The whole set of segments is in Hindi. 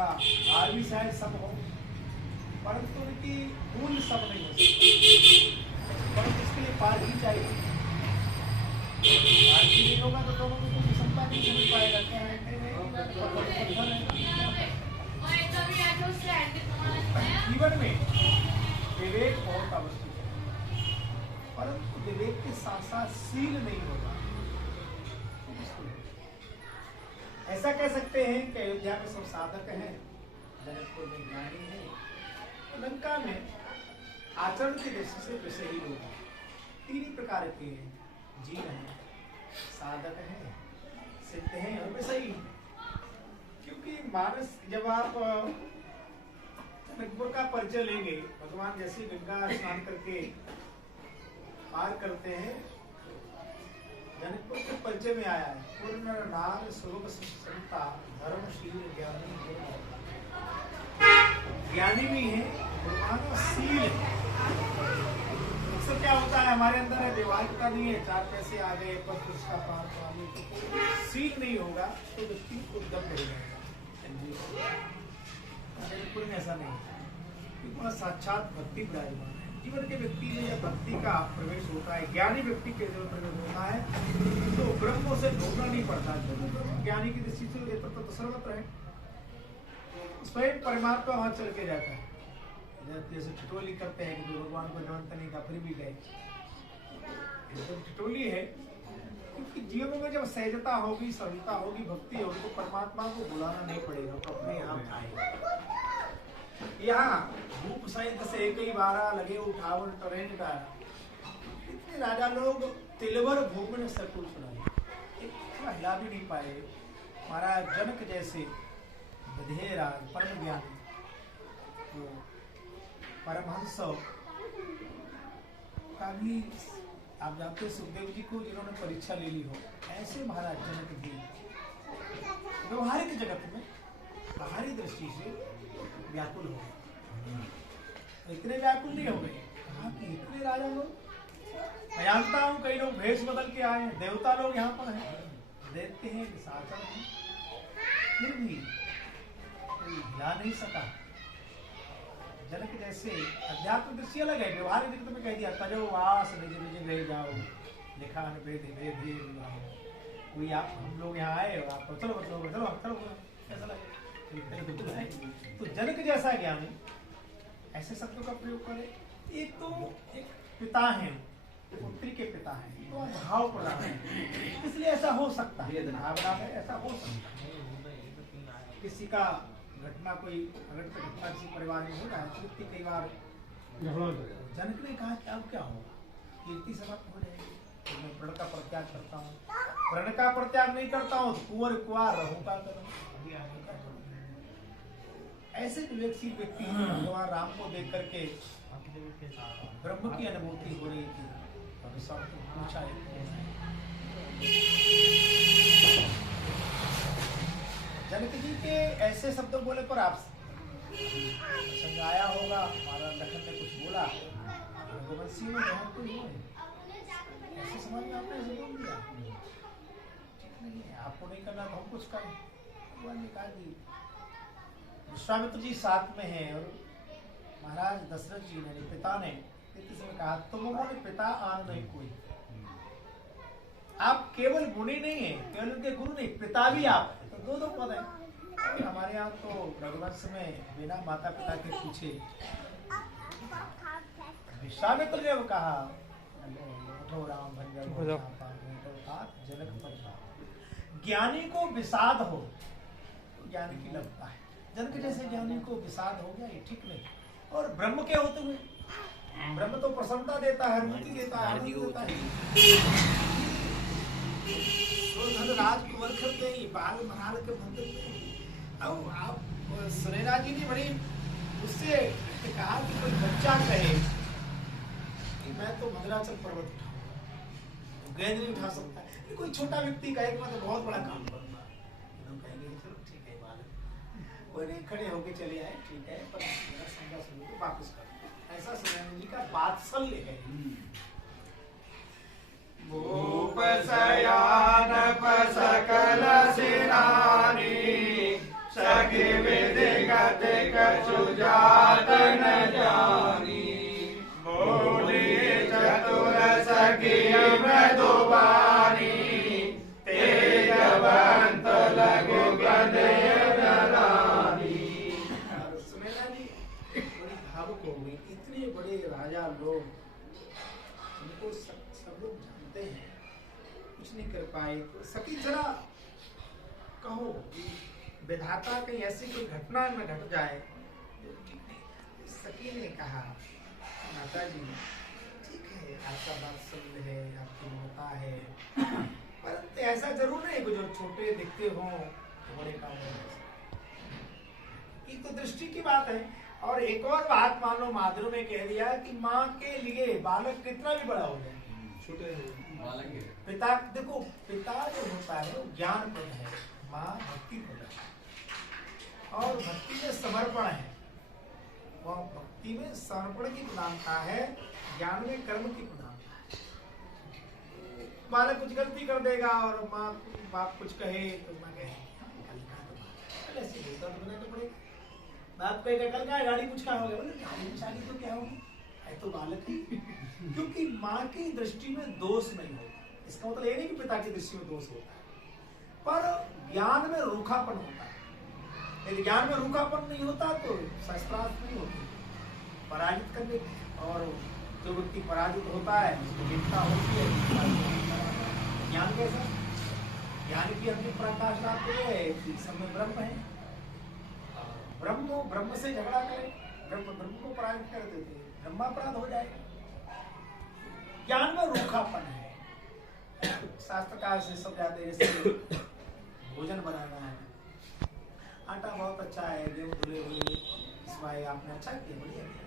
उनका भार भी शायद सब हो, परंतु उनकी मूल सब नहीं हो सकता। परंतु इसके लिए पार्टी चाहिए। पार्टी नहीं होगा तो दोनों को विषमता नहीं समझ पाएगा। क्या है जीवन में विवेक बहुत आवश्यक है, परंतु विवेक के साथ साथ शील नहीं होगा। ऐसा कह सकते हैं कि अयोध्या में सब साधक हैं, जनकपुर में ज्ञानी है, लंका में आचरण की दृष्टि से वैसे ही लोग हैं। तीन ही प्रकार के हैं, जीव हैं, साधक हैं, सिद्ध हैं और वैसे ही। क्योंकि मानस जब आप जनकपुर का परिचय लेंगे, भगवान जैसे गंगा स्नान करके पार करते हैं, जनकपुर के परिचय में आया है, पूर्ण नाम स्वरूप संता धर्मशील ज्ञानी। ज्ञानी भी है, भगवान शील है। अक्सर क्या होता है हमारे अंदर है, व्यवहारिकता नहीं है, चार पैसे आ गए, पद पुरस्कार प्राप्त आ गए, शील नहीं होगा तो व्यक्ति उद्दम हो जाएगा। जनकपुर में ऐसा नहीं है, क्योंकि साक्षात भक्ति विराजमान है। जीवन के व्यक्ति में जब भक्ति का प्रवेश होता है, ज्ञानी व्यक्ति के जीवन प्रवेश होता है, तो ब्रह्म से ढूंढना नहीं पड़ता। तो ज्ञानी की दृष्टि से तो सर्वत्र है, स्वयं परमात्मा वहां चल के जाता है। जैसे ठिठोली करते हैं कि भगवान को जानता नहीं था फिर भी गए, तो ठिठोली है। क्योंकि जीवन में जब सहजता होगी, सरलता होगी, भक्ति होगी, तो परमात्मा को बुलाना नहीं पड़ेगा, तो अपने आप आएगा। यहाँ भूप सहित से एक ही बारा लगे उठावन टरेन का, इतने राजा लोग तिलवर भूप ने सटूल सुनाई, एक हिला भी नहीं पाए। महाराज जनक जैसे बधेय राज, परम ज्ञानी, तो परमहंस का भी आप जानते हैं, सुखदेव जी को जिन्होंने परीक्षा ले ली हो, ऐसे महाराज जनक जी व्यवहारिक जगत में बाहरी दृष्टि से व्याकुल हो गए। तो इतने व्याकुल नहीं हो गए, कहा कि इतने राजा लोग, मैं जानता हूँ कई लोग भेष बदल के आए हैं, देवता लोग यहाँ पर हैं, देखते हैं साधन हैं, फिर भी कोई हिला नहीं सका। जनक जैसे अध्यात्म दृष्टि अलग है, व्यवहारिक दृष्टि में कह दिया तजो वास निज निज गए जाओ, लिखा वेद वेद जाओ। कोई आप हम लोग यहाँ आए और आपको चलो चलो चलो चलो कैसा लगे, तो जनक जैसा ज्ञानी ऐसे शब्दों का प्रयोग करे। एक तो एक पिता है, पुत्री के पिता है, तो भाव प्रधान है, इसलिए ऐसा हो सकता है, भावना है, ऐसा हो सकता है। किसी का घटना कोई अगर घटना किसी परिवार में हो रहा है, तो व्यक्ति कई बार, जनक ने कहा कि अब क्या होगा, कीर्ति समाप्त हो जाएगी, तो मैं प्रण का परित्याग करता हूँ, प्रण का परित्याग नहीं करता हूँ तो कुंवर कुआर रहूंगा करूँ। ऐसे विवेकशील व्यक्ति भगवान राम को देख करके ब्रह्म की अनुभूति हो रही थी, पूछा जनक जी के ऐसे शब्दों बोले पर आप समझाया होगा, हमारा लखन ने कुछ बोला, रघुवंशी में जहाँ कोई हो ऐसे समझ में आपने जरूर दिया, ठीक नहीं है, आपको नहीं करना तो हम कुछ करें। भगवान ने कहा कि विश्वामित्र जी साथ में हैं और महाराज दशरथ जी ने, पिता ने में कहा तुम उन्होंने पिता आन नहीं कोई, आप केवल गुणी नहीं है, केवल उनके गुरु नहीं, पिता भी आप है, तो दो पद है। हमारे यहाँ तो रघुवंश में बिना माता पिता के पूछे विश्वामित्र ने कहा उठो राम भंजन जनक पद। ज्ञानी को विषाद हो तो ज्ञान की लगता है, जनक जैसे ज्ञानी को विषाद हो गया ये ठीक नहीं। और ब्रह्म के होते हुए, ब्रह्म तो प्रसन्नता देता है, मुक्ति देता है, आनंद देता है। तो राजकुमार करते ही बाल महाल के भक्त। अब आप सुनेरा जी ने बड़ी उससे कहा कि कोई बच्चा कहे कि मैं तो मदराचल पर्वत उठाऊं, गेंद नहीं उठा सकता, कोई छोटा व्यक्ति कहे कि मैं तो बहुत बड़ा काम करूंगा, तो कहेंगे चलो ठीक है बालक, कोई नहीं, खड़े होके चले आए, ठीक है, पर समझा सुनो तो वापस कर। ऐसा सुनेरा जी का वात्सल्य है। भूप सयान सकल सिरानी सखी विधि गति कछु जात न जानी बोली चतुर सखी मृदुवानी तेजवंत लघु गदय रानी। सुनैना जी बड़ी भावुक हो गई। इतने बड़े राजा लोग, उनको सब लोग जानते हैं, कुछ नहीं कर पाए। तो सखी जरा कहो कि विधाता कहीं ऐसी कोई घटना न घट जाए। सखी ने कहा, माता जी ठीक है, आपका बात सुन है, आपकी ममता है, परंतु ऐसा जरूर नहीं कि जो छोटे दिखते हों तो बड़े काम हो। ये तो दृष्टि की बात है। और एक और बात मान लो माधुर्य में कह दिया कि माँ के लिए बालक कितना भी बड़ा हो जाए, छोटे पिता, देखो पिता जो होता है वो ज्ञान प्रद है, माँ भक्ति प्रद है, और भक्ति में समर्पण है। वो भक्ति में समर्पण की प्रधानता है, ज्ञान में कर्म की प्रधानता है। बालक कुछ गलती कर देगा और माँ बाप कुछ कहे तो माँ कहे ऐसे बोलता तो बनाना पड़ेगा। बाप कहेगा कल का गाड़ी कुछ का होगा, बोले गाड़ी में शादी तो क्या होगी, है तो बालक ही। क्योंकि माँ की दृष्टि में दोष नहीं होता। इसका मतलब ये नहीं कि पिता की दृष्टि में दोष होता है, पर ज्ञान में रूखापन होता है। यदि ज्ञान में रूखापन नहीं होता तो शास्त्रार्थ नहीं होती, पराजित करने। और जो व्यक्ति पराजित होता है उसको चिंता होती है। ज्ञान कैसा, ज्ञान की अंतिम पराकाष्ठा तो है कि सब में ब्रह्म है। ब्रह्म से झगड़ा करे, ब्रह्म को पराजित कर देते, ब्रह्मापराध हो जाएगा। ज्ञान में रूखापन है। शास्त्रकार से सब जाते हैं, जैसे भोजन बनाना है, आटा बहुत अच्छा है, गेहूं धुले हुए, इसमें आपने अच्छा किया, बढ़िया किया,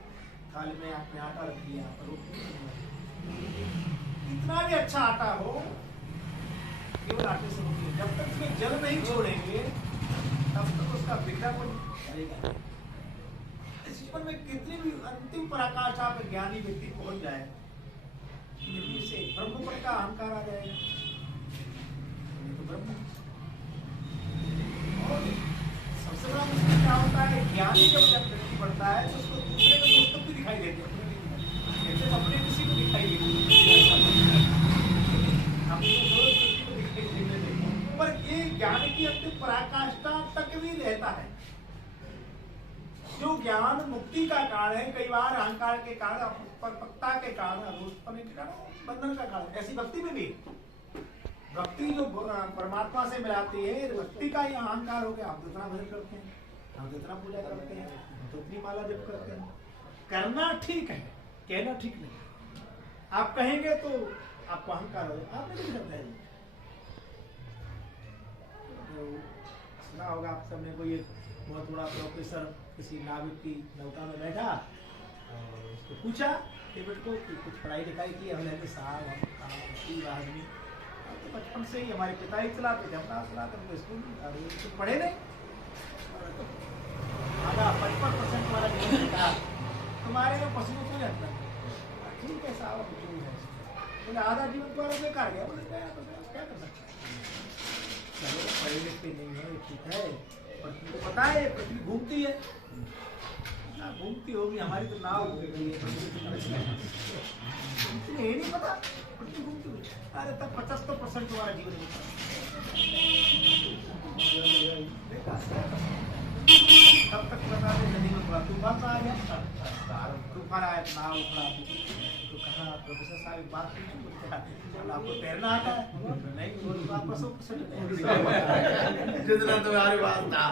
थाली में आपने आटा रख दिया, इतना भी अच्छा आटा हो, केवल आटे से रोटी, जब तक उसमें जल नहीं छोड़ेंगे तब तक उसका बिगड़ापन चलेगा। इस जीवन में कितनी भी अंतिम पराकाष्ठा पे ज्ञानी व्यक्ति पहुंच जाए, निर्भय से ब्रह्म पर का अहंकार आ जाएगा, तो ब्रह्म। और सबसे बड़ा मुश्किल क्या होता है, ज्ञानी जब व्यक्ति बढ़ता है तो उसको दूसरे में दोस्तों भी दिखाई देते हैं, जैसे अपने किसी को दिखाई देते, पर ये ज्ञान की अंतिम पराकाष्ठा तक भी रहता है। जो ज्ञान मुक्ति का कारण है, कई बार अहंकार के कारण, परिपक्वता के कारण, अदोषपने के कारण, बंधन का कारण, ऐसी भक्ति में भी भक्ति जो परमात्मा से मिलाती है, भक्ति का ही अहंकार हो गया। हम जितना भजन करते हैं, हम जितना पूजा करते हैं, तो उतनी माला जप करते हैं। करना ठीक है, कहना ठीक नहीं। आप कहेंगे तो आपको अहंकार हो जाएगा, आपने नहीं करना है। तो सुना होगा आप सबने, कोई बहुत बड़ा प्रोफेसर किसी नाविक की नौका में बैठा और उसको पूछा टिबेट को कि कुछ पढ़ाई लिखाई की। हम कहते साहब हम आदमी तो बचपन से ही हमारे पिता ही चलाते थे, हम कहाँ चलाते, हम तो स्कूल पढ़े नहीं। आधा 55% वाला जीवन था, तुम्हारे में पशुओं को जाता ठीक है साहब, बोले आधा जीवन तुम्हारा बेकार गया। बोले क्या कर सकते, चलो पढ़े लिखे नहीं है ठीक है, पर तुमको पता है पृथ्वी घूमती है, घूमती होगी, हमारी तो नाव घूम रही है, तुम्हें ये नहीं पता पृथ्वी घूमती हुई। अरे तब 75% तुम्हारा जीवन तब तक बता दे नदी में थोड़ा तूफान आ गया, तूफान आया, नाव उखड़ा, तो कहा प्रोफेसर साहब एक बात पूछूं, आपको तैरना आता है? नहीं, आपका 100% जितना तुम्हारी बात था,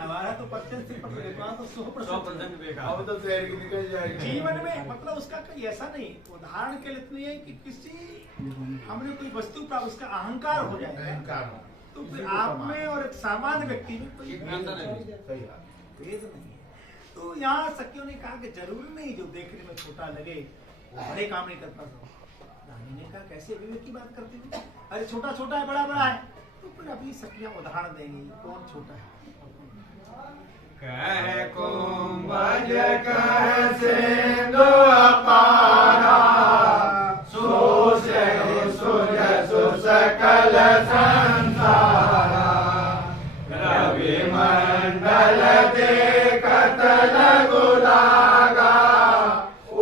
हमारा तो 25% तो 100% देखा, अब तो तैर के निकल जाएगी। जीवन में मतलब उसका कोई ऐसा नहीं, उदाहरण के लिए इतनी है कि किसी हमने कोई वस्तु प्राप्त, उसका अहंकार हो जाएगा, तो फिर आप में और एक सामान्य व्यक्ति में कोई भेद नहीं है। तो यहाँ सखियों ने कहा कि जरूरी नहीं जो देखने में छोटा लगे वो बड़े काम नहीं करता। रानी ने कहा कैसे विवेक की बात करती हूँ, अरे छोटा छोटा है बड़ा बड़ा है, तो फिर अभी सखियां उदाहरण देंगी कौन छोटा है। कह कुंभज कह सिंधु अपारा, सुजसु सकल संसारा, मंडल देखत लगु लागा,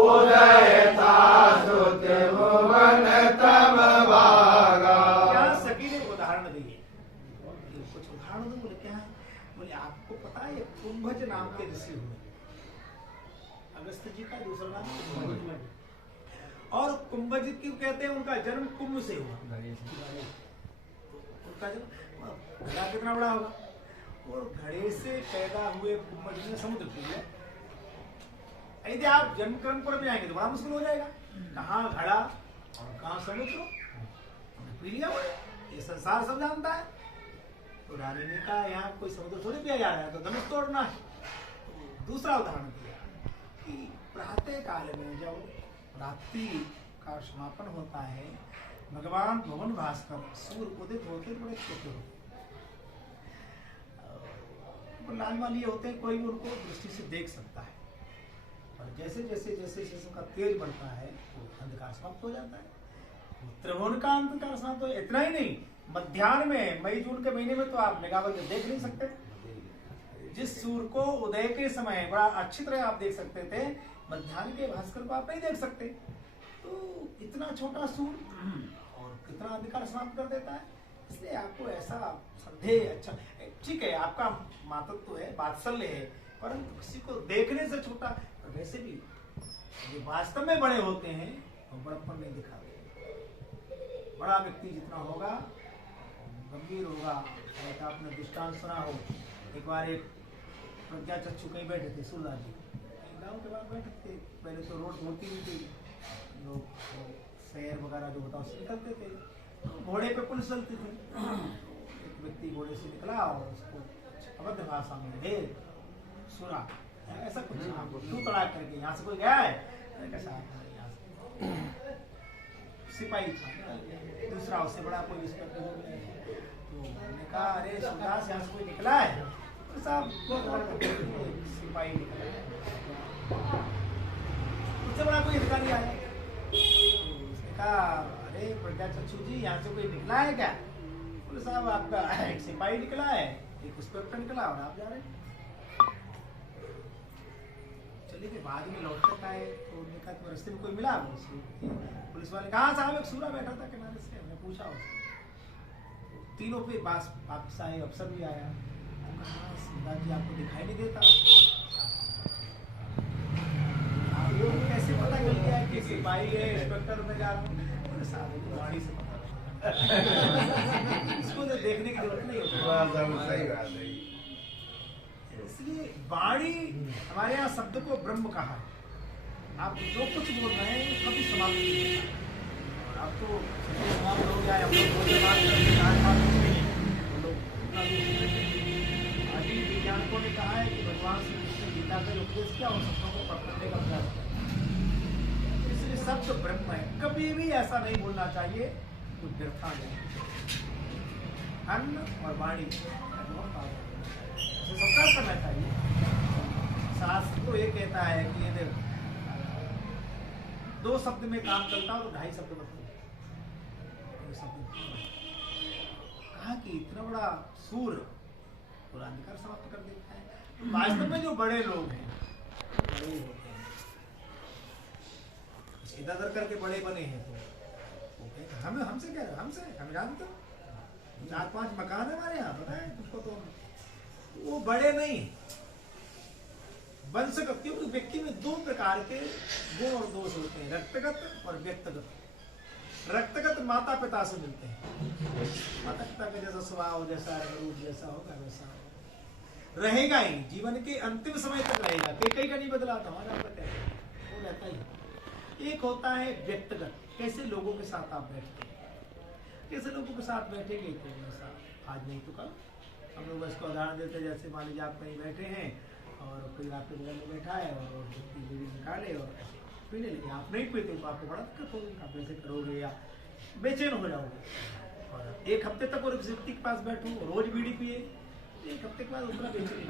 उदय था सुत भुवन तब भागा। क्या सखी ने उदाहरण दिए, कुछ उदाहरण दो। बोले क्या है? बोले आपको पता है कुंभज नाम के ऋषि हुए, अगस्त्य जी का दूसरा नाम कुंभज, और कुंभज क्यों कहते हैं? उनका जन्म कुंभ से हुआ। उनका जन्म घड़ा कितना बड़ा होगा, और घड़े से पैदा हुए कुंभज ने समुद्र पी लिया। यदि आप जन्म कर्म पर भी आएंगे तो बड़ा मुश्किल हो जाएगा, कहाँ घड़ा और कहाँ समुद्र पी लिया। ये संसार सब जानता है। तो रानी ने कहा यहाँ कोई समुद्र थोड़ी पिया जा रहा है, तो धनुष तोड़ना है। तो दूसरा उदाहरण दिया कि प्रातः काल में जब रात्रि का समापन होता है, भगवान भुवन भास्कर सूर्य उदित होते बड़े छोटे होते, लाल वाली होते हैं, कोई भी उनको दृष्टि से देख सकता है। और जैसे जैसे जैसे जैसे उनका तेज बढ़ता है तो अंधकार समाप्त हो जाता है। त्रिभुवन का अंधकार समाप्त हो, इतना ही नहीं, मध्याह्न में मई जून के महीने में तो आप निगाह बंद देख नहीं सकते। जिस सूर्य को उदय के समय बड़ा अच्छी तरह आप देख सकते थे, मध्याह्न के भास्कर को आप नहीं देख सकते। तो इतना छोटा सूर्य और कितना अंधकार समाप्त कर देता है। इसलिए आपको ऐसा संदेह, अच्छा ठीक है आपका मातृत्व है, वात्सल्य है, परंतु किसी को देखने से छोटा, और वैसे भी जो वास्तव में बड़े होते हैं वो बड़प्पन नहीं दिखाते। बड़ा व्यक्ति जितना होगा गंभीर होगा। एक आपने दृष्टांत सुना हो, एक बार एक प्रज्ञा चक्षु कहीं बैठे थे, सूरदास जी गाँव के बाद बैठे थे। पहले तो रोड होती नहीं थी, लोग शहर वगैरह जो होता उससे निकलते थे, घोड़े पे पुलिस चलती थी। एक व्यक्ति घोड़े से निकला और उसको अभद्र भाषा में हे सुरा ऐसा कुछ क्यों तड़ा करके, यहाँ से कोई गया है? कैसा यहाँ से सिपाही था, दूसरा उससे बड़ा कोई इंस्पेक्टर हो गया। तो मैंने कहा अरे सुरदास यहाँ से कोई निकला है? तो साहब सिपाही निकला है, उससे बड़ा कोई अधिकारी आया। उसने कहा अरे प्रज्ञा चक्षु जी यहाँ से कोई निकला है क्या? बोले साहब आपका एक सिपाही निकला है, एक इंस्पेक्टर निकला और आप जा रहे हैं। चलिए कि बाद में लौट कर आए तो उन्होंने कहा तो रास्ते में कोई मिला? पुलिस वाले कहा साहब एक सूरा बैठा था किनारे से। हमने पूछा उससे, तीनों पे वापस आए, अफसर भी आया। सुरदास जी आपको दिखाई नहीं देता? आपको कैसे पता चल गया कि सिपाही है, इंस्पेक्टर में जा रहा हूँ? साहब गाड़ी से पता इसको तो देखने की जरूरत नहीं होती। इसलिए वाणी, हमारे यहाँ शब्द को ब्रह्म कहा है। आप जो कुछ बोल रहे हैं कभी समाप्त नहीं होता। आप तो समाप्त हो गया, हम आदि वैज्ञानिकों ने कहा है कि भगवान श्री कृष्ण गीता का उपदेश किया और शब्दों को पकड़ने का प्रयास किया। इसलिए शब्द ब्रह्म है, कभी भी ऐसा नहीं बोलना चाहिए तो व्यर्था जाए। अन्न और वाणी सबका करना चाहिए। शास्त्र तो ये कहता है कि यदि 2 शब्द में काम चलता हो तो 2.5 शब्द बदलो। कहा कि इतना बड़ा सूर्य पूरा अंधकार समाप्त कर देता है। वास्तव में जो बड़े लोग हैं बड़े होते हैं, सीधा दर करके बड़े बने हैं तो हमें हमसे क्या, हमसे हम जानते 4-5 मकान है हमारे यहाँ, पता है तुमको? तो वो बड़े नहीं बन सकते, क्योंकि व्यक्ति में 2 प्रकार के गुण और दोष होते हैं, रक्तगत और व्यक्तिगत। रक्तगत माता पिता से मिलते हैं, माता पिता का जैसा स्वभाव, जैसा रूप, जैसा होगा वैसा होगा, रहेगा ही, जीवन के अंतिम समय तक रहेगा। कई का नहीं बदला था, हमारा पता है वो रहता ही। एक होता है व्यक्तिगत, कैसे लोगों के साथ आप बैठते हैं, कैसे लोगों के साथ बैठेंगे तो ऐसा आज नहीं तो कल। हम लोग इसको उदाहरण देते, जैसे मान लीजिए आप कहीं बैठे हैं और कोई आपके बगल में बैठा है और बीड़ी निकाले और पीने लगे, आप नहीं पीते तो आपको बड़ा दिक्कत होगी, आप ऐसे करोगे या बेचैन हो जाओगे। और 1 हफ्ते तक और व्यक्ति के पास बैठो, रोज बीड़ी पिए, 1 हफ्ते के बाद उतना बेचैन,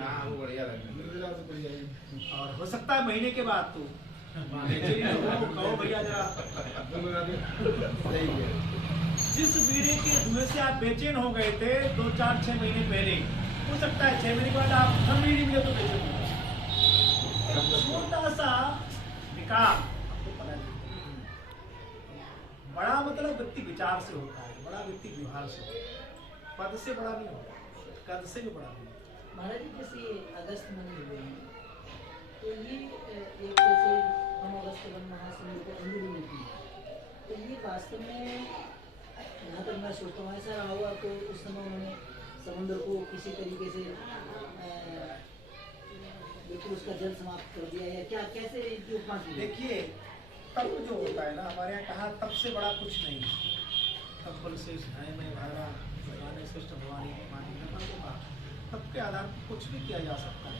और हो सकता है महीने के बाद तो कहो भैया जरा। जिस बीड़ी के धुएं से आप बेचैन हो गए थे 2, 4, 6 महीने पहले, हो सकता है 6 महीने के बाद आप धन भी नहीं मिले तो बेचोगे। छोटा सा निकाल हमको पता नहीं। बड़ा मतलब व्यक्ति विचार से होता है, बड़ा व्यक्ति व्यवहार से होता है, पद से बड़ा नहीं होता, कद से भी बड़ा नहीं होता। महाराज जी जैसे अगस्त महीने हुए हैं तो ये एक जैसे हम अगस्त वन महासमुद्र को अंदरूनी मिलती है, तो ये वास्तव में यहाँ तक मैं सोचता हूँ ऐसा रहा होगा तो उस समय उन्होंने समुद्र को किसी तरीके से बिल्कुल उसका जल समाप्त कर दिया या क्या, कैसे इनकी उपमा की? देखिए तप जो होता है ना, हमारे यहाँ कहा तप से बड़ा कुछ नहीं। तप बल से में भागा भगवान श्रेष्ठ भवानी मानी तप के आधार पर कुछ भी किया जा सकता है।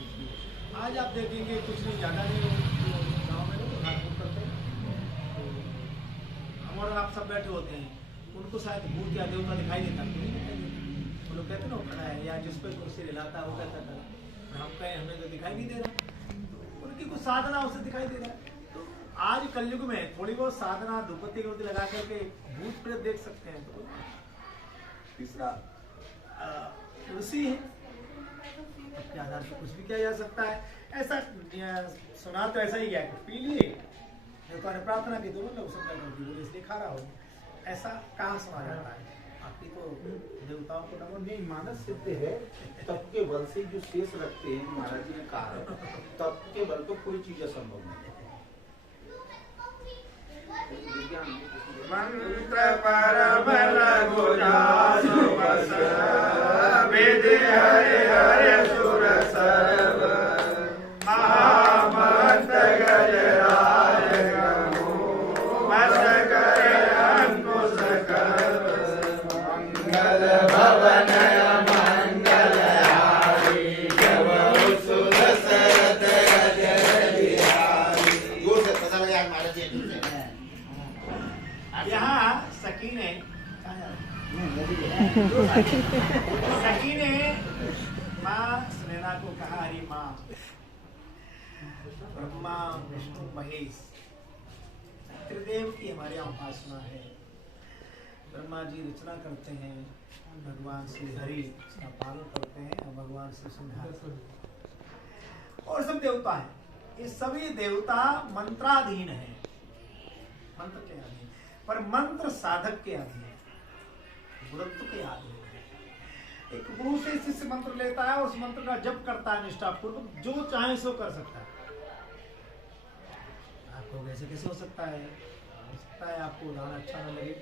आज आप देखेंगे कुछ नहीं, ज़्यादा नहीं गाँव में लोग घाट करते हैं, तो हम और आप सब बैठे होते हैं, उनको शायद भूत या देवता दिखाई देता है। वो लोग कहते ना वो खड़ा है या जिस पर कुर्सी हिलाता है वो कहता था, हम कहें हमें तो दिखाई नहीं दे रहा, उनकी कुछ साधना उसे दिखाई दे रहा है। तो आज कलयुग में थोड़ी बहुत साधना धूपबत्ती अगरबत्ती लगा करके भूत प्रेत देख सकते हैं। तो तीसरा तुलसी है, उसके आधार पर कुछ भी किया जा सकता है। ऐसा सुना तो ऐसा ही गया कि पी लिए देवता ने प्रार्थना की, दोनों लोग सब बोले इसलिए खा रहा हो, ऐसा कहाँ सुना जाता है? आपकी तो देवताओं को नमन नहीं, मानस सिद्ध है। तप के बल से जो शेष रखते हैं, महाराज जी ने कहा तप के बल पर कोई चीज असंभव नहीं है। मंत्र परम लघु जासु बस, विधि हरि हरि सुर सर्व, महामंत्र गजराज गमु, बस करे अंकुश कल्प, मंगल भवन मंगल हारी, जब सुर सरत गजर बिहारी। जोर से पता लगा महाराज जी। यहाँ सकीने सकीने माँ सुनैना को कहा, अरे माँ ब्रह्मा विष्णु महेश त्रिदेव की हमारे यहाँ उपासना है। ब्रह्मा जी रचना करते हैं, भगवान श्री हरि उसका पालन करते हैं और भगवान श्री सिंहासन और सब देवता हैं। ये सभी देवता मंत्राधीन है, मंत्र के अधीन, पर मंत्र साधक के अधीन, गुरुत्व के अधीन है। एक गुरु से शिष्य मंत्र लेता है, उस मंत्र का जप करता है निष्ठापूर्वक, जो चाहे सो कर सकता है। आपको कैसे कैसे हो सकता है आपको उदाहरण अच्छा न लगे,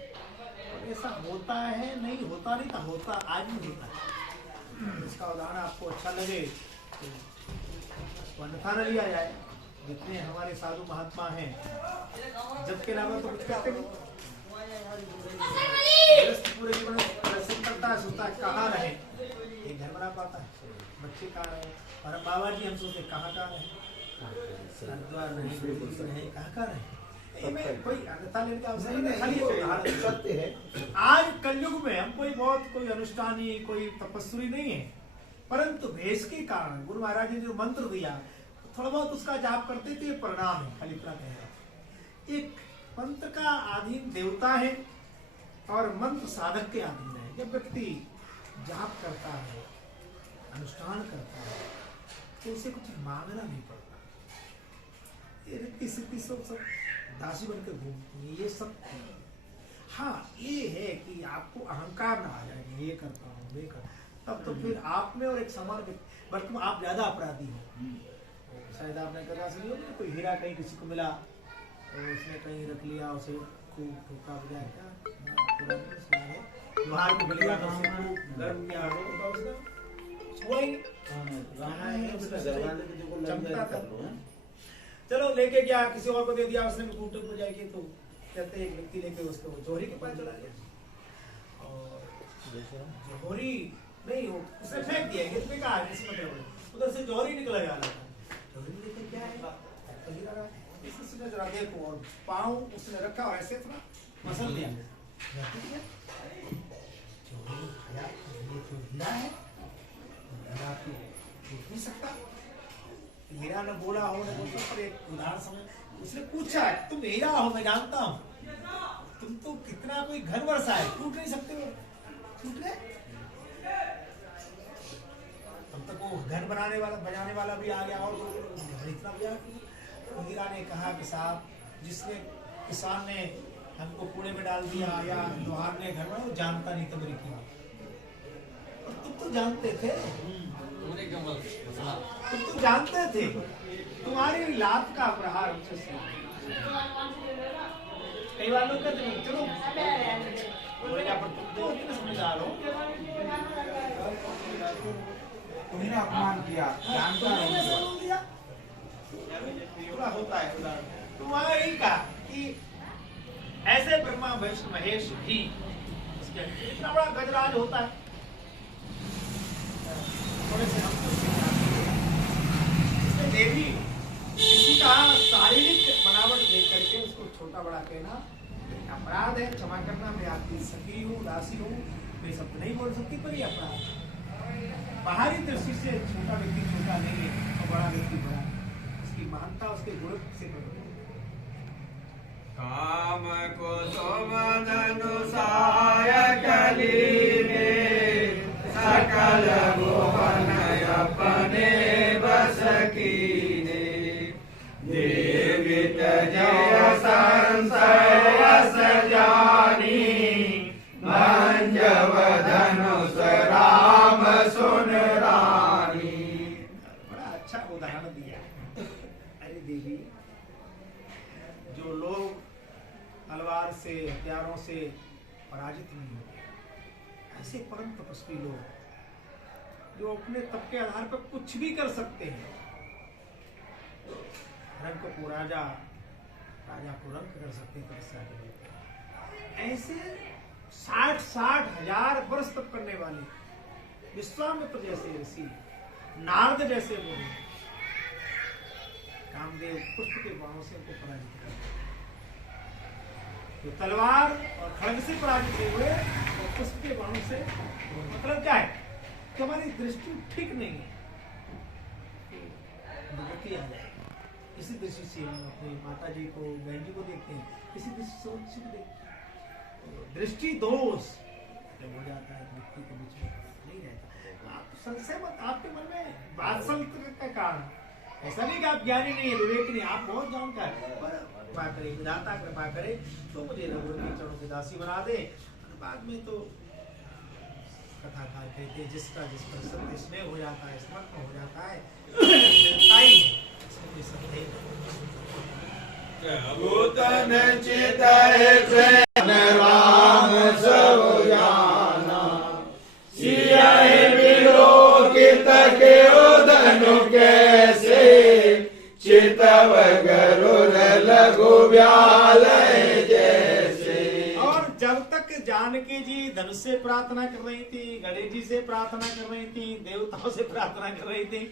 और ऐसा होता है नहीं, होता नहीं था, होता आज भी होता है। इसका उदाहरण आपको अच्छा लगे तो अन्यथा न लिया जाए। जितने हमारे साधु महात्मा हैं, जब के अलावा तो कुछ करते नहीं, पूरे जीवन दर्शन करता है, सोचता है कहाँ रहे, एक घर बना पाता है, बच्चे कहाँ रहे, और हम बाबा जी हम सोचते कहाँ रहे, कहाँ रहे, कोई अन्यथा लेने का अवसर नहीं, खाली उदाहरण सत्य है। आज कलयुग में हम कोई अनुष्ठानी, कोई तपस्वी नहीं है, परंतु भेष के कारण गुरु महाराज ने जो मंत्र दिया थोड़ा बहुत उसका जाप करते थे, परिणाम है। खाली इतना कह एक मंत्र का अधीन देवता है और मंत्र साधक के अधीन है। जब व्यक्ति जाप करता है, अनुष्ठान करता है, तो उसे कुछ मांगना नहीं पड़ता। ये रिक्ति सिद्धि सब दासी बनकर घूमती है, ये सब। हाँ ये है कि आपको अहंकार ना आ जाए, ये करता हूँ वे कर, तब तो फिर आप में और एक समान व्यक्ति, बल्कि आप ज्यादा अपराधी हो। शायद आपने कहा सुनी होगी, कोई हीरा कहीं किसी को मिला तो उसने कहीं रख लिया, उसे खूब ठोका बजाया, क्या पूरा नहीं सुना है, बाहर की गलियां में से खूब गर्म किया होगा उसका, वही चमकता था। चलो लेके गया, किसी और को दे दिया, उसने खूब ठोक बजाएगी, तो कहते एक व्यक्ति लेके उसको जोहरी के पास चला गया, और जोहरी नहीं हो उसने फेंक दिया, कितने का है इसमें उधर से जोहरी निकला जा रहा था। क्या है इसने जरा देखो, और पाँव उसने रखा और ऐसे थोड़ा मसल दिया, हीरा है, हीरा तो टूट नहीं सकता। हीरा ने बोला हो न बोला, पर एक उदाहरण समझ, उसने पूछा है तुम हीरा हो, मैं जानता हूँ, तुम तो कितना कोई घर वर्षा है, टूट नहीं सकते हो, टूट गए। वो घर बजाने वाला भी आ गया और घर इतना बजा कि मीरा ने कहा कि साहब जिसने किसान ने हमको कूड़े में डाल दिया या लोहार ने घर में, वो जानता नहीं था मेरी कीमत। और तुम तो जानते थे, तुम तो जानते थे, तुम्हारी लात का प्रहार हमसे कई बार लोग कहते हैं चलो बोलेगा पर तुम तो इतने समझदार हो, उन्हीं ने अपमान किया, जानता नहीं। थोड़ा होता है तो वहाँ यही कहा कि ऐसे ब्रह्मा विष्णु महेश भी इसके अंदर इतना बड़ा गजराज होता है। थोड़े से हम इसमें देवी किसी का शारीरिक बनावट देख करके उसको छोटा बड़ा कहना अपराध है, क्षमा करना, मैं आपकी सखी हूँ, दासी हूँ, मैं शब्द नहीं बोल सकती, पर ये अपराध है। बाहरी दृष्टि से छोटा व्यक्ति छोटा नहीं है और बड़ा व्यक्ति बड़ा है, उसकी महानता उसके गुण से काम को सोमनुसाय कलीने सकल भुवन अपने बस कीने देवित जय संशय सजानी मंजव धनुष राम सुन रानी। बड़ा अच्छा उदाहरण दिया। अरे देवी, जो लोग तलवार से हथियारों से पराजित नहीं होते, ऐसे परम तपस्वी लोग जो अपने तप के आधार पर कुछ भी कर सकते हैं, रंग को राजा को रंग कर सकते हैं तपस्या के लिए, ऐसे 60 हजार वर्ष तप करने वाले विश्वामित्र जैसे ऋषि, नारद जैसे मुनि, कामदेव पुष्प के बाणों से उनको पराजित कर, तो तलवार और खड्ग से पराजित नहीं हुए और पुष्प के बाणों से, मतलब क्या है कि हमारी दृष्टि ठीक नहीं है, दुर्गति आ जाएगी। इसी दृष्टि से हम अपनी माता जी को, बहन जी को देखते हैं, इसी दृष्टि से उसी को देखते हैं। दृष्टि दोष जब हो जाता है व्यक्ति के बीच में नहीं रहता। आप संशय मत, आपके मन में वात्सल्य का कारण, ऐसा नहीं कि आप ज्ञानी नहीं है, विवेक नहीं, आप बहुत जानकार है, पर कृपा करे, विधाता कृपा करे तो मुझे रघुवर के चरणों की दासी बना दे। बाद में तो कथाकार कहते हैं जिसका जिस पर सत्य स्नेह हो जाता है, समर्पण हो जाता है, मिलता ही है, इसमें कोई संदेह नहीं। भूतन चितय राम सब जाना, सिया विलोकित के उदनु कैसे, चितव गरुड़ लघु व्यालय जैसे। और जब तक जानकी जी धनुष से प्रार्थना कर रही थी, गणेश जी से प्रार्थना कर रही थी, देवताओं से प्रार्थना कर रही थी,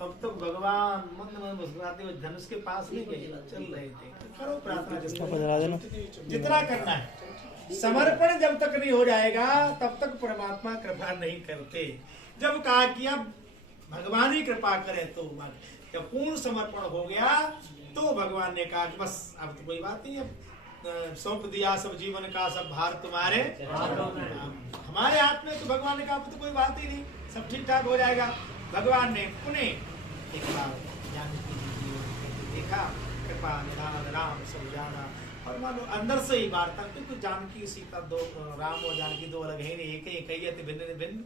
तब तक भगवान मंद मंद मुस्कुराते हुए धनुष के पास नहीं गए, चल रहे थे। करो प्रार्थना जितना करना है। समर्पण जब तक नहीं हो जाएगा तब तक परमात्मा कृपा नहीं करते। जब कहा कि अब भगवान ही कृपा करे, तो जब पूर्ण समर्पण हो गया तो भगवान ने कहा कि बस अब तो कोई बात नहीं, अब सौंप दिया सब जीवन का सब भार तुम्हारे हमारे हाथ में। तो भगवान ने कहा तो कोई बात ही नहीं, सब ठीक ठाक हो जाएगा। भगवान ने पुनः एक बार जानकी जी को देखा, कृपा निधान राम सब जाना, और मानो अंदर से ही वार्ता, क्योंकि जानकी सीता दो, राम और जानकी दो अलग है नहीं, एक ही है, भिन्न भिन्न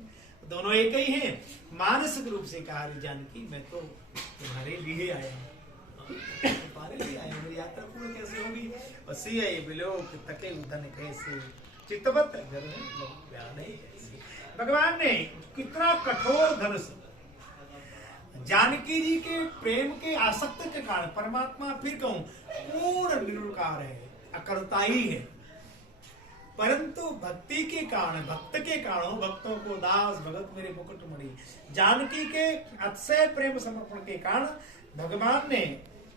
दोनों एक ही हैं। मानसिक रूप से कहा जानकी मैं तो तुम्हारे लिए आया हूँ, तुम्हारे लिए आया, मेरी यात्रा पूर्ण कैसे होगी। वसी है बिलोक तके उधन कैसे, चितवत घर नहीं कैसे। भगवान ने कितना कठोर धनुष, जानकी जी के प्रेम के आसक्ति के कारण परमात्मा फिर कहूं पूर्ण निरुकार है, अकर्ता ही है, परंतु भक्ति के कारण, भक्त के कारण, भक्तों को दास भगत मेरे मुकुट मणि, जानकी के अतिशय प्रेम समर्पण के कारण भगवान ने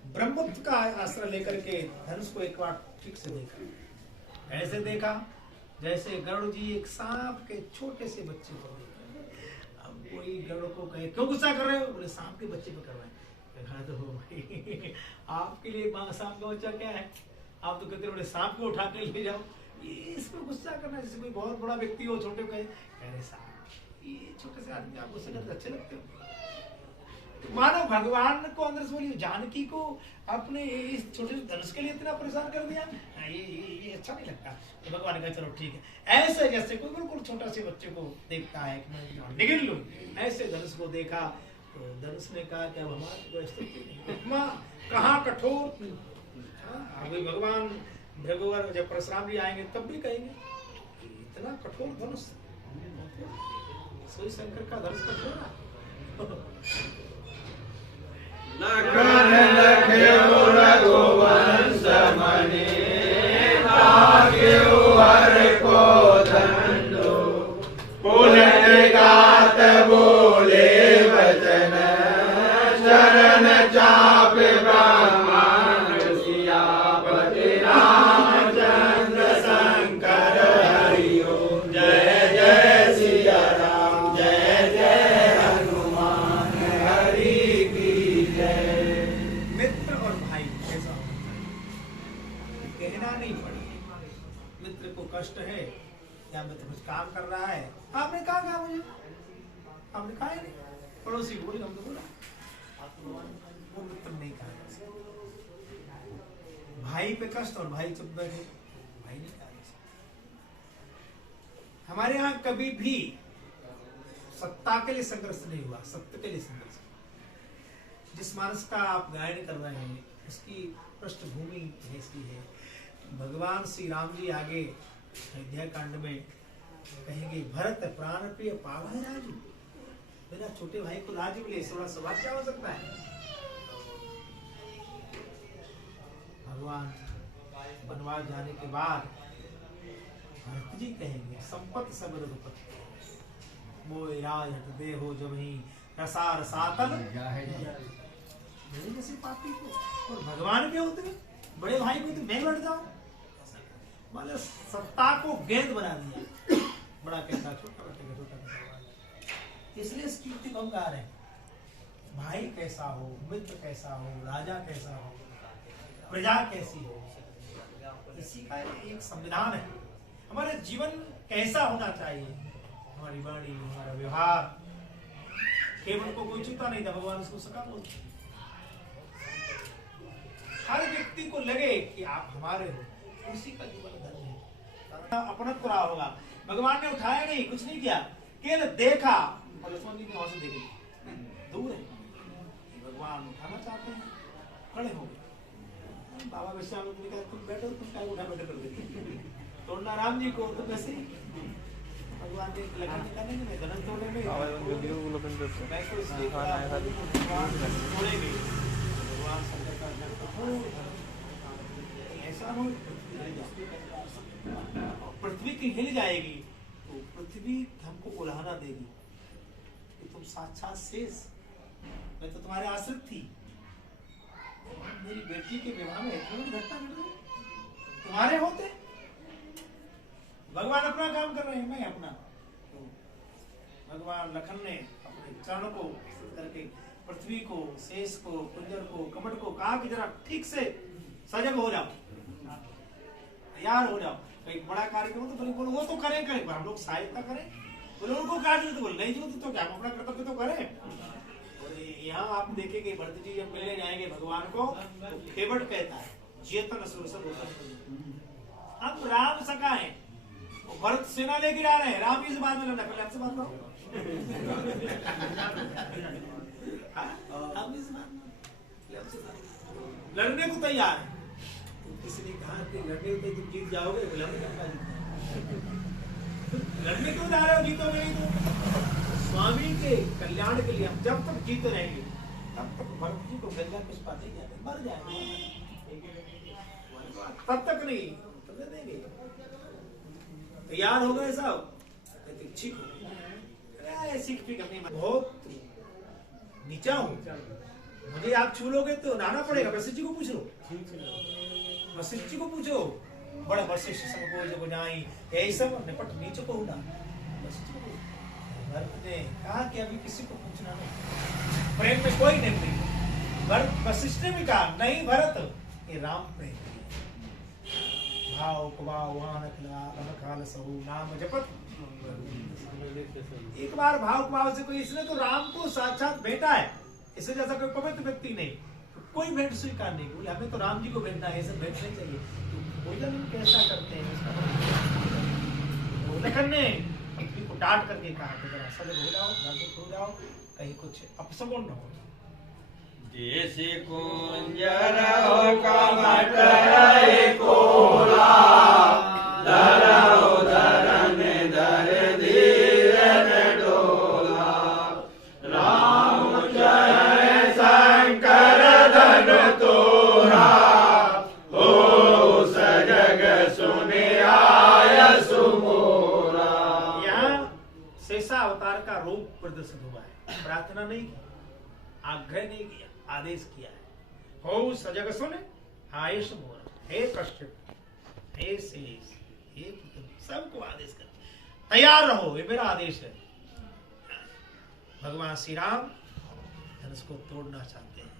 ब्रह्मत्व का आश्रय लेकर के धनुष को एक बार ठीक से देखा। ऐसे देखा जैसे गरुड़ जी एक सांप के छोटे से बच्चे को देखा। अब कोई गरुड़ को कहे क्यों गुस्सा कर रहे हो, बोले सांप के बच्चे पे करवाए। कहा तो हो भाई, आपके लिए सांप का बच्चा क्या है, आप तो कहते बड़े सांप को उठा के ले जाओ, इस पर गुस्सा करना। जैसे कोई बहुत बड़ा व्यक्ति हो, छोटे कहे अरे साहब ये छोटे से आदमी आप गुस्सा करते अच्छे लगते हो, मानो भगवान को अंदर से बोलिए जानकी को आपने इस छोटे से धनुष के लिए इतना परेशान कर दिया, ये अच्छा नहीं लगता। तो भगवान ने कहा चलो ठीक है। ऐसे जैसे कोई बिल्कुल छोटा से बच्चे को देखता है कि मैं निगल लूं, ऐसे धनुष को देखा तो धनुष ने कहा कि अब हमारी स्थिति नहीं, माँ कहाँ कठोर। अभी भगवान भृगुवर जब परशुराम जी आएंगे तब भी कहेंगे इतना कठोर धनुष, सोई शंकर का धनुष कठोर। लखन लख्यो रघुवंश मणि, भाग्यो हर को दंडो, पुलक गात बोले वचन, चरण चाप ब्रह्मांड, सियापति रामचंद्र शंकर हरिओ, जय जय सिया राम, जय जय हनुमान, हरि की जय। मित्र और भाई ऐसा कहना नहीं पड़ेगा। मित्र को कष्ट है या मित्र कुछ काम कर रहा है, आपने कहा मुझे, आपने कहा ही नहीं, पड़ोसी बोले हम तो बोला, वो मित्र नहीं कहा। भाई पे कष्ट और भाई चुप बैठे, भाई नहीं कहा। हमारे यहाँ कभी भी सत्ता के लिए संघर्ष नहीं हुआ, सत्य के लिए संघर्ष। जिस मानस का आप गायन कर रहे हैं उसकी पृष्ठभूमि ऐसी है। भगवान श्री राम जी आगे अयोध्या कांड में कहेंगे भरत प्राण प्रिय पावन राजू, मेरा छोटे भाई को राज्य मिले, थोड़ा सौभाग्य क्या हो सकता है। भगवान वनवास जाने के बाद भरत जी कहेंगे संपत्ति सब रघुपति, मोय राज हट दे हो जब ही रसार सातल मेरे जैसे पापी को। और भगवान के होते बड़े भाई को तो मैं लड़ जाऊं, मतलब सत्ता को गेंद बना दिया। बड़ा कहता छोटा बैठेगा, छोटा कहता। इसलिए इस कीर्ति को हम गा रहे हैं। भाई कैसा हो, मित्र कैसा हो, राजा कैसा हो, प्रजा कैसी हो, इसी का एक संविधान है। हमारा जीवन कैसा होना चाहिए, हमारी वाणी, हमारा व्यवहार। केवल को कोई छूता नहीं था, भगवान उसको सका बोलते। हर व्यक्ति को लगे कि आप हमारे हो, उसी का जीवन धर्म है। अपनत्व रहा होगा। भगवान ने उठाया नहीं, कुछ नहीं किया, केवल देखा और लक्ष्मण जी ने वहां से देखे दूर है, भगवान उठाना चाहते हैं, खड़े हो गए। बाबा विश्वामित्र ने कहा तुम बैठो, तुम क्या उठा बैठे कर देते, तोड़ना राम जी को, तो वैसे भगवान ने लखन निकालने में धनुष तोड़ने में मैं को इसलिए तोड़ेंगे। भगवान शंकर का ऐसा हो पृथ्वी की हिल जाएगी तो पृथ्वी हमको उलाहना देगी कि तुम साक्षात शेष, मैं तो तुम्हारे आश्रित थी। मेरी बेटी के विवाह में इतनी घटना घट गई, तुम्हारे होते। भगवान अपना काम कर रहे हैं, मैं अपना। तो भगवान लखन ने अपने चरणों को करके पृथ्वी को, शेष को, कुंजर को, कमट को कहा कि जरा ठीक से सजग हो जाओ, तैयार हो जाओ। तो एक बड़ा कार्यक्रम तो बोले वो तो करें पर हम लोग सहायता करें, बोले उनको काट तो बोले नहीं जरूरत तो क्या, हम अपना कर्तव्य तो करें। यहाँ आप देखेंगे भरत जी जब मिलने जाएंगे भगवान को तो केवट कहता है जेतन सुरसर होता। हम राम सका है, भरत सेना लेके जा रहे हैं, राम जी से बात में लड़ना, पहले आपसे बात करो। लड़ने को तैयार है। किसी ने कहा कि लड़ने को तुम जीत जाओगे, लड़ने क्यों जा रहे हो, जीतोगे नहीं तो। स्वामी के कल्याण के लिए हम जब तक जीते रहेंगे तब तक भरत जी को गंगा कुछ पाते जाते, मर जाएंगे, तब तक नहीं तो देंगे। तैयार हो गए सब, ठीक हो सीख भी करनी, बहुत नीचा हूँ, मुझे आप छू लोगे तो नाना पड़ेगा। वशिष्ठ जी को पूछ लो, वशिष्ठ जी को पूछो, बड़ा वशिष्ठ सबको जब जाई यही सब निपट नीचे को उड़ा। भरत ने कहा कि अभी किसी को पूछना नहीं, प्रेम में कोई नहीं। भरत वशिष्ठ ने भी कहा नहीं भरत, ये राम प्रेम भाव कुभाव खाल सहु नाम जपत। एक बार भाव कुभाव से कोई, इसने तो राम को साक्षात भेटा है, इससे जैसा कोई पवित्र व्यक्ति नहीं, तो कोई भेंट स्वीकार नहीं। बोले हमें तो राम जी को भेंटना है, ऐसे भेंट नहीं चाहिए। तो बोला नहीं कैसा करते हैं उसका। तो लखन ने पत्नी को डांट करके कहा कि जरा सजग हो जाओ, जागरूक हो जाओ, कहीं कुछ अपशगुन न हो। जैसे कुंजर हो कमट कोला, धरो धरन धर धीरन डोला, राम जय शंकर धन तोरा, हो सजग सुने आय सुमोरा। यहाँ शेषा अवतार का रूप प्रदर्शित हुआ है, प्रार्थना नहीं की, आग्रह नहीं किया, आदेश किया है। हो सजग सुने आयुष मोर, हे कश्यप, हे शेष, हे पुत्र, सबको आदेश कर तैयार रहो, ये मेरा आदेश है। भगवान श्री राम धनुष को तोड़ना चाहते हैं,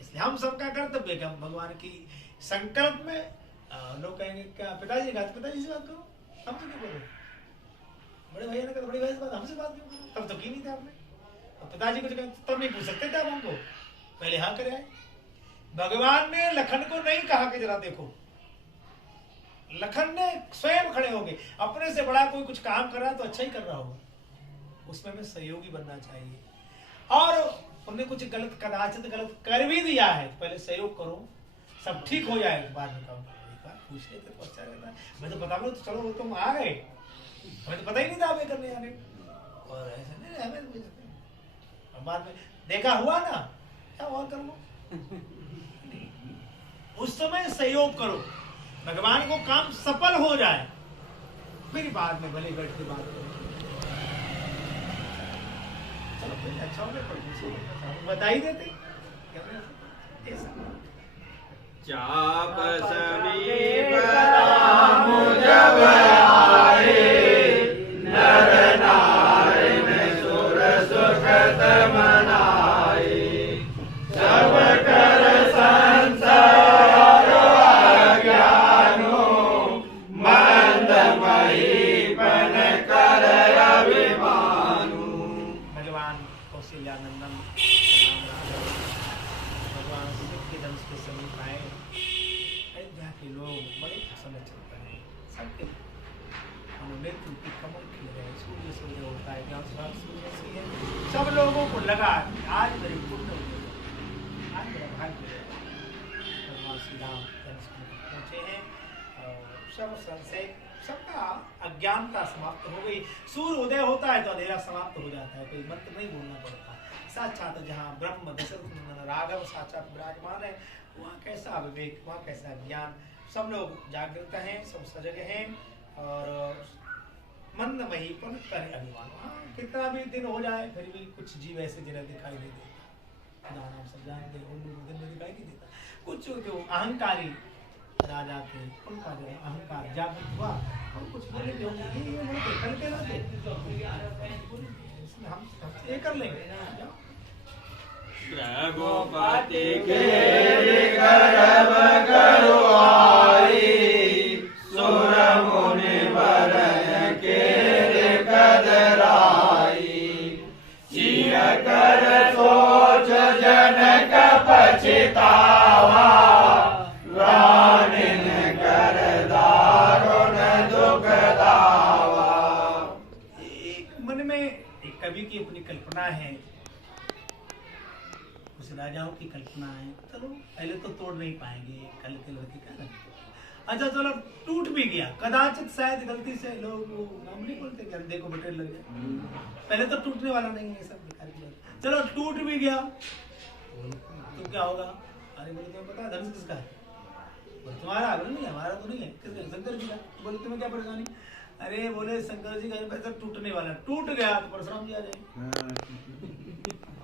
इसलिए हम सबका कर्तव्य है कि हम भगवान की संकल्प में लोग कहेंगे क्या पिताजी बात, पिताजी से बात करो, हमसे क्यों करो? बड़े भैया ने कहा बड़े भाई से बात, हमसे बात क्यों करो? तब तो की नहीं था आपने। पिताजी कुछ तब नहीं पूछ सकते थे आप हमको, पहले हाँ करे। भगवान ने लखन को नहीं कहा कि जरा देखो, लखन ने स्वयं खड़े हो गए। अपने से बड़ा कोई कुछ काम कर रहा है तो अच्छा ही कर रहा होगा, उसमें हमें सहयोगी बनना चाहिए। और उन्हें कुछ गलत कदाचित गलत कर भी दिया है, पहले सहयोग करो, सब ठीक हो जाए, बाद में काम करो। एक बार पूछ लेते तो अच्छा रहता है। मैं तो बता तो चलो वो तुम आ गए, हमें तो पता ही नहीं था हमें करने आने, और ऐसे नहीं हमें बाद में देखा हुआ ना क्या और कर लो। उस समय सहयोग करो, भगवान को काम सफल हो जाए, फिर बाद में भले बैठ के बात करो। चलो फिर अच्छा हो गया, बता ही देते चाप समीप राम जब आए, नर नारायण सुर सुखत मनाए, सब कर संसार अज्ञानो, मंदमयी पन कर अभिमानु। भगवान कौशल्यानंदन भगवान शिव के धनुष के समीप आए। अयोध्या के लोग बड़े प्रसन्न चलते हैं, सबके नेत्र की कमल खिल रहे, सूर्य सूर्य होता है, जहाँ सूर्य से है, सब लोगों को लगा आज मेरे पुण्य हो गए, आज मेरा भाग्य है। भगवान श्री राम धनुष में पहुंचे हैं और सब संशय, सबका अज्ञानता समाप्त हो गई। सूर्य उदय होता है तो अंधेरा समाप्त हो जाता है, कोई मंत्र नहीं बोलना पड़ता। साक्षात जहाँ ब्रह्म दशरथ राघव साक्षात विराजमान है, वहाँ कैसा विवेक, वहाँ कैसा ज्ञान। सब लोग जागृत हैं, सब सजग हैं और मंदमयी पर करे अभिमान। हाँ, कितना भी दिन हो जाए फिर भी कुछ जीव ऐसे जिन्हें दिखाई नहीं देता, नाम सब जानते हैं, उन दिन में दिखाई नहीं देता। कुछ जो अहंकारी राजा थे, उनका जो अहंकार जागृत हुआ और कुछ बोले जो ये कल के लाते हम ये कर लेंगे। रघुपति के गर्भ करवाई, सुर मुनि वरन के कदराई, सिय कर सोच जनक पछतावा, रानिन कर दारुण दुख दावा। मन में एक कवि की अपनी कल्पना है, कुछ राजाओं की कल्पना है। चलो पहले तो तोड़ नहीं पाएंगे, कल के लड़के क्या करेंगे। अच्छा चलो टूट भी गया, कदाचित शायद गलती से लोग नाम नहीं बोलते कि अंधे को बटेर लग गया, पहले तो टूटने वाला नहीं है सब भिखारी लोग। चलो टूट भी गया तो क्या होगा? अरे बोले तुम्हें पता है धनुष किसका है? बोले तुम्हारा? बोले नहीं हमारा तो नहीं है। किसका? शंकर जी का। बोले तुम्हें क्या परेशानी? अरे बोले शंकर जी का पैसा टूटने वाला, टूट गया तो परशुराम जी आ जाएंगे।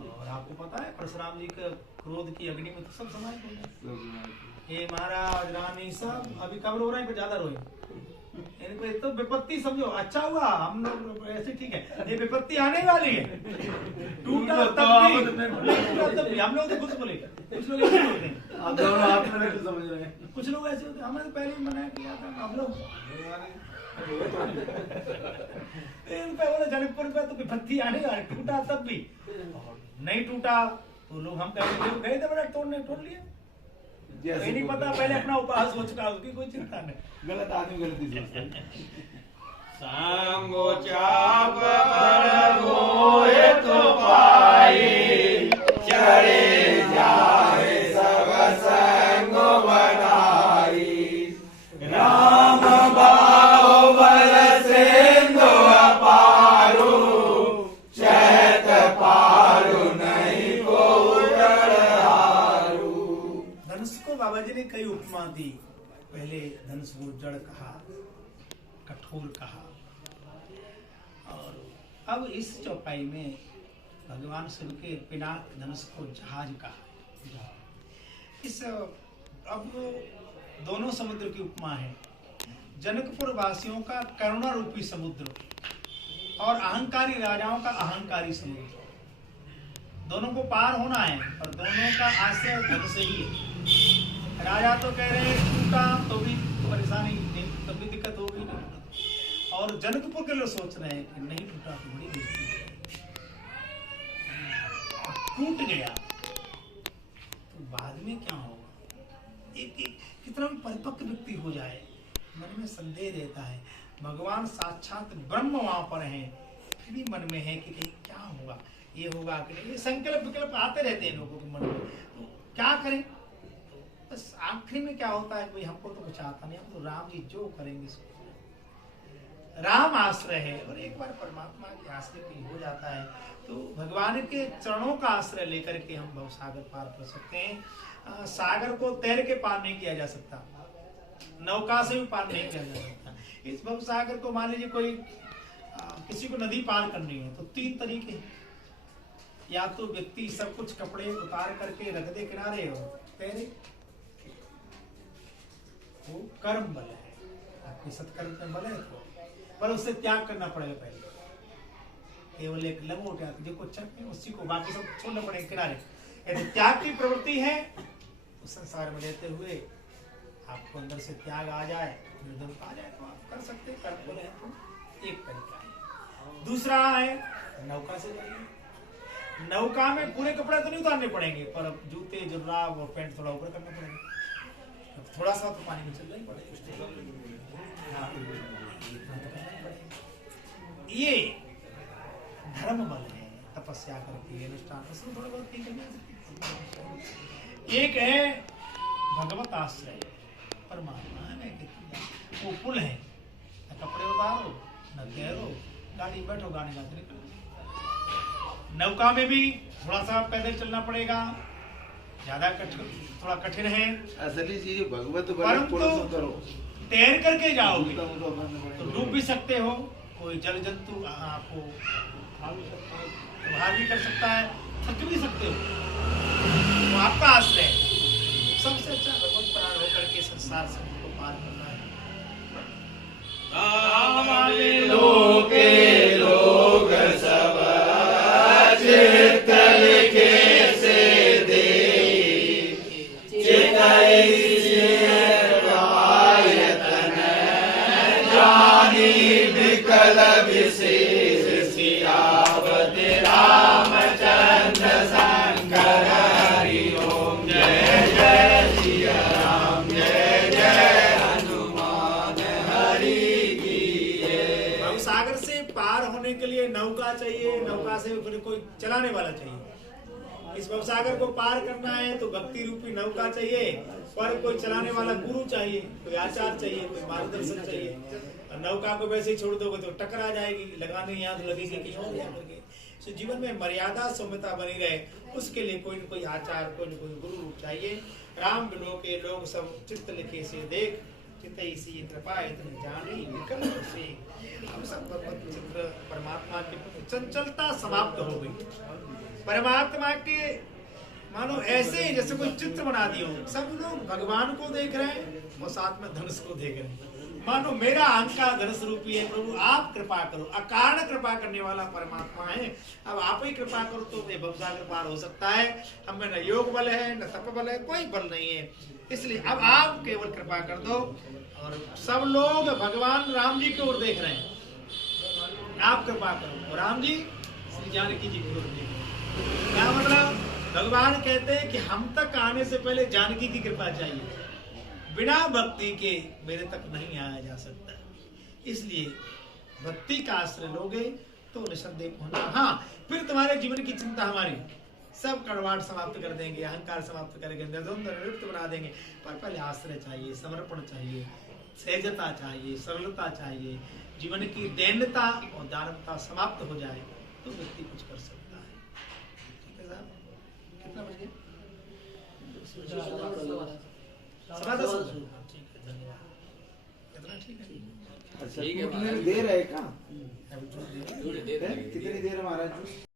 और आपको पता है परशुराम जी का क्रोध की अग्नि में तो सब समाये होंगे। ये महाराज रानी सब अभी कब रो रहे हैं, ज्यादा रोए, इनको तो विपत्ति समझो। अच्छा हुआ हम लोग ऐसे ठीक है, ये विपत्ति आने वाली है। टूटा तब भी हम लोग तो खुश बोले, कुछ लोग ऐसे बोलते हैं, दोनों हाथ में समझ रहे हैं। कुछ लोग ऐसे होते हैं। हमने तो पहले ही मना किया था, हम लोग इन पे बोले जनकपुर पे तो विपत्ति आने वाली, टूटा तब भी, नहीं टूटा तो लोग हम कहेंगे गए थे बड़ा तोड़ने, तोड़ लिया। ये नहीं पता पहले अपना उपास हो चुका, उसकी कोई चिंता नहीं। गलत आदमी गलती सोचता है। संगो चाप बड़ मोहित पाई, चढ़े जाए सब संग बनाई। राम बाहुबल सिंधु अपारू, चैत पारू नहीं को हारू। धनुष को बाबा जी ने कई उपमा दी। पहले धनुष को जड़ कहा, कठोर कहा, और अब इस चौपाई में भगवान शिव के पिनाक धनुष को जहाज कहा। इस अब दोनों समुद्र की उपमा है। जनकपुर वासियों का करुणा रूपी समुद्र और अहंकारी राजाओं का अहंकारी समुद्र, दोनों को पार होना है और दोनों का आश्रय धनुष ही है। राजा तो कह रहे हैं टूटा तो भी परेशानी नहीं, तब भी दिक्कत होगी नहीं, और जनकपुर के लोग सोच रहे हैं कि नहीं टूटा तो बड़ी बेइज्जती है। टूट गया तो बाद में क्या होगा? एक कितना भी परिपक्व व्यक्ति हो जाए, मन में संदेह रहता है। भगवान साक्षात ब्रह्म वहां पर है, फिर भी मन में है कि कहीं क्या होगा, ये होगा कि नहीं, ये संकल्प विकल्प आते रहते हैं लोगों के मन में। तो क्या करें? बस आखिरी में क्या होता है, कोई हमको तो कुछ आता नहीं, हम तो राम जी जो करेंगे सो। राम आश्रय है, और एक बार परमात्मा के आश्रय की हो जाता है तो भगवान के चरणों का आश्रय लेकर के हम भवसागर पार कर सकते हैं। सागर को तैर के पार नहीं किया जा सकता, नौका से भी पार नहीं किया जा सकता। इस भवसागर को मान लीजिए कोई किसी को नदी पार करनी है तो 3 तरीके हैं। या तो व्यक्ति सब कुछ कपड़े उतार करके रख दे किनारे और तैरे, वो कर्म बल है, आपके सत्कर्म में बल है तो, पर उससे त्याग करना पड़ेगा। पहले केवल एक लंगोट है जो कुछ उसी को, बाकी सब छोड़ना पड़ेगा किनारे। यदि त्याग की प्रवृत्ति है तो संसार में रहते हुए आपको अंदर से त्याग आ जाए, निर्धनता आ जाए तो आप कर सकते हैं। कर्म बोले तो एक तरीका है। दूसरा है नौका से जाइए। नौका में पूरे कपड़े तो नहीं उतारने पड़ेंगे, पर अब जूते जुर्राब और पैंट थोड़ा ऊपर करना पड़ेगा, थोड़ा सा तो पानी में चलना ही पड़ेगा। ये धर्म बल है, तपस्या करके अनुष्ठान उसमें थोड़ा बहुत नहीं करना। एक है भगवत आश्रय, परमात्मा है, वो पुल है, न कपड़े उतारो न तैरो, गाड़ी बैठो, गाड़ी जाते निकलो। नौका में भी थोड़ा सा पैदल चलना पड़ेगा, ज्यादा थोड़ा कठिन है। असली चीज भगवत परंतु तैर करके जाओगे तो डूब भी सकते हो, कोई जल जंतु आपको बाहर भी कर सकता है, थक भी सकते हो, तो आपका आश्रय सबसे अच्छा भगवत प्राण होकर के संसार से को पार करना है। लोके लोग सब चित्त लिखे से दे, विकल विशेष सियावति रामचंद्र शंकर हरि ओम। जय जय सिया राम, जय जय हनुमान हरि की जय। भवसागर से पार होने के लिए नौका चाहिए, नौका से फिर कोई चलाने वाला चाहिए। इस भवसागर को पार करना है तो भक्ति रूपी नौका चाहिए, पर कोई चलाने वाला गुरु चाहिए, कोई आचार चाहिए, कोई मार्गदर्शन चाहिए। नौका को वैसे ही छोड़ दोगे तो टकरा जाएगी, लगाने यहाँ तो लगेगी कि हो गया करके। तो जीवन में मर्यादा सौम्यता बनी रहे, उसके लिए कोई न कोई आचार, कोई न कोई गुरु रूप चाहिए। राम बिलो के लोग सब चित्त लिखे से देख, चित्त इसी कृपा इतने जाने विकल से। हम सब भगवत चित्र परमात्मा की चंचलता समाप्त हो गई। परमात्मा के मान मानो ऐसे ही जैसे कोई चित्र बना दिया हो, सब लोग भगवान को देख रहे हैं और साथ में धनुष को देख रहे हैं। मानो मेरा अहंकार धनुष रूपी है, प्रभु आप कृपा करो। अकारण कृपा करने वाला परमात्मा है, अब आप ही कृपा करो तो भवसागर पार हो सकता है। हमें न योग बल है न तप बल है, कोई बल नहीं है, इसलिए अब आप केवल कृपा कर दो। और सब लोग भगवान राम जी की ओर देख रहे हैं, आप कृपा करो। और राम जी श्री जानकी जी की ओर देख रहे हैं। क्या मतलब? भगवान कहते हैं कि हम तक आने से पहले जानकी की कृपा चाहिए, बिना भक्ति के मेरे तक नहीं आया जा सकता। इसलिए भक्ति का आश्रय लोगे तो निसंदेह होना। हाँ, फिर तुम्हारे जीवन की चिंता हमारी सब कड़वाहट समाप्त कर देंगे, अहंकार समाप्त करेंगे, निर्द्वंद निवृत्त बना देंगे। पर पहले आश्रय चाहिए, समर्पण चाहिए, सहजता चाहिए, सरलता चाहिए। जीवन की दैन्यता और दानवता समाप्त हो जाए तो व्यक्ति कुछ कर सकता है। ठीक है साहब, कितना बज गया? ठीक है, धन्यवाद। इतना ठीक है। अच्छा, टूटने दे रहे का